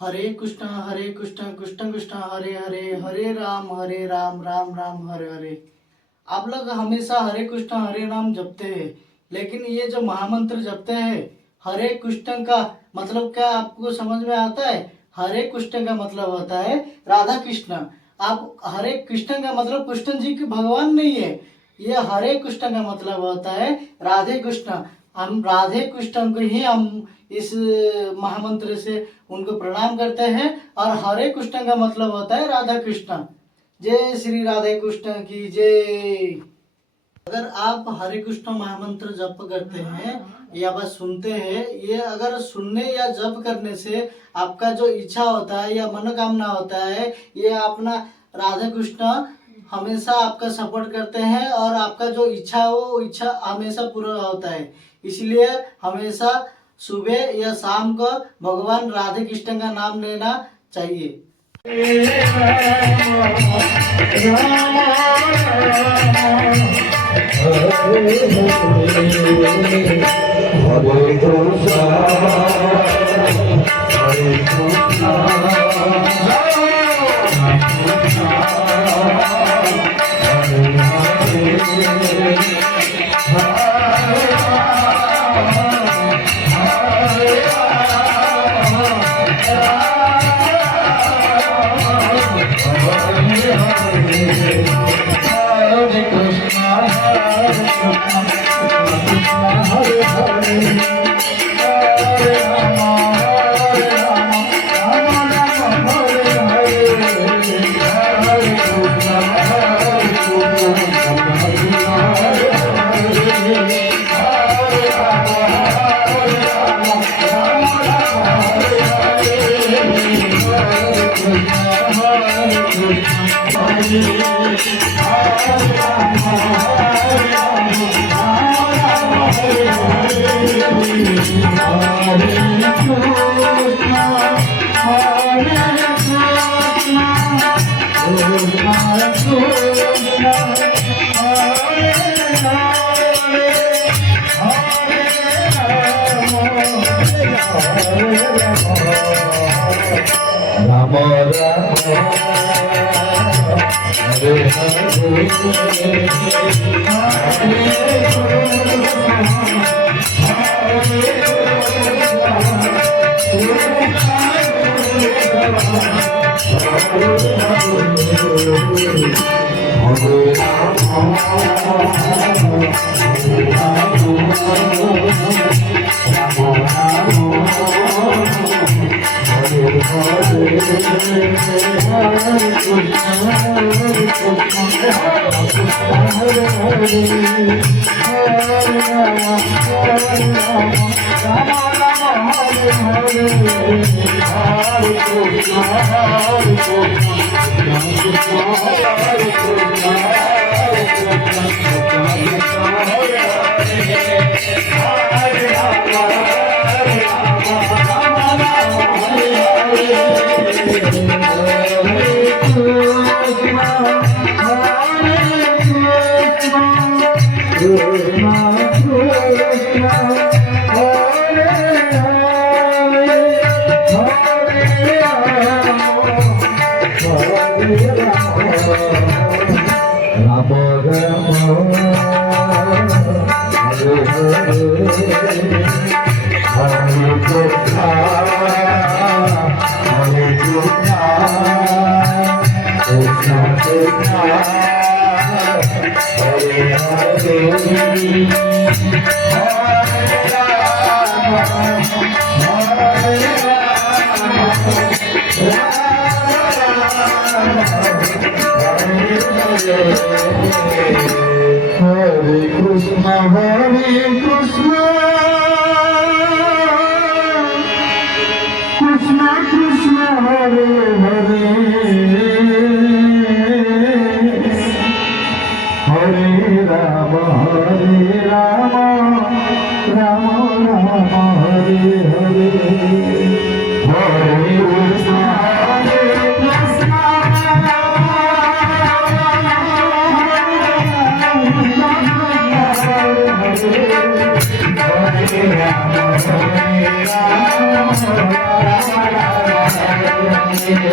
हरे कृष्णा कृष्ण कृष्ण हरे हरे, हरे राम राम राम हरे हरे। आप लोग हमेशा हरे कृष्ण हरे राम जपते हैं, लेकिन ये जो महामंत्र जपते हैं हरे कृष्ण का मतलब क्या आपको समझ में आता है? हरे कृष्ण का मतलब होता है राधा कृष्ण। आप हरे कृष्ण का मतलब कृष्ण जी के भगवान नहीं है, ये हरे कृष्ण का मतलब होता है राधे कृष्ण। हम राधे कृष्ण को ही हम इस महामंत्र से उनको प्रणाम करते हैं, और हरे कृष्ण का मतलब होता है राधा कृष्ण। जय श्री राधे कृष्ण की जय। अगर आप हरे कृष्ण महामंत्र जप करते हैं या बस सुनते हैं, ये अगर सुनने या जप करने से आपका जो इच्छा होता है या मनोकामना होता है, ये अपना राधा कृष्ण हमेशा आपका सपोर्ट करते हैं, और आपका जो इच्छा है वो इच्छा हमेशा पूरा होता है। इसलिए हमेशा सुबह या शाम को भगवान राधे कृष्ण का नाम लेना चाहिए। राम हरे कृष्ण कृष्ण कृष्ण हरे हरे, हरे राम राम राम हरे हरे, हरे कृष्ण Hare Rama Hare